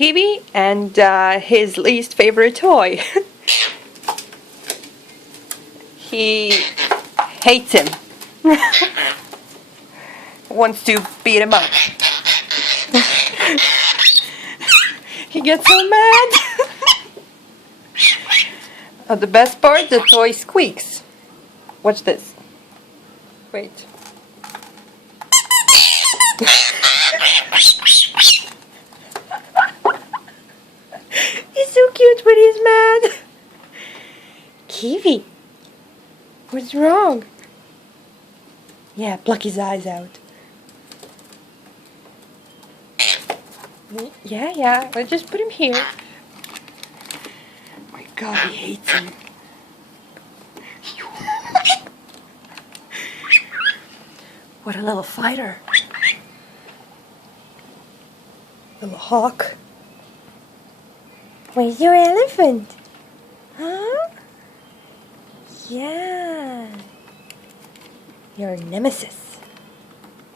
Kiwi and his least favorite toy. He hates him. Wants to beat him up. He gets so mad. The best part, the toy squeaks. Watch this. Wait. He's so cute when he's mad. Kiwi, what's wrong? Yeah, pluck his eyes out. Yeah, I'll just put him here. Oh my God, he hates him. What a little fighter. Little hawk. Where's your elephant? Huh? Yeah. Your nemesis.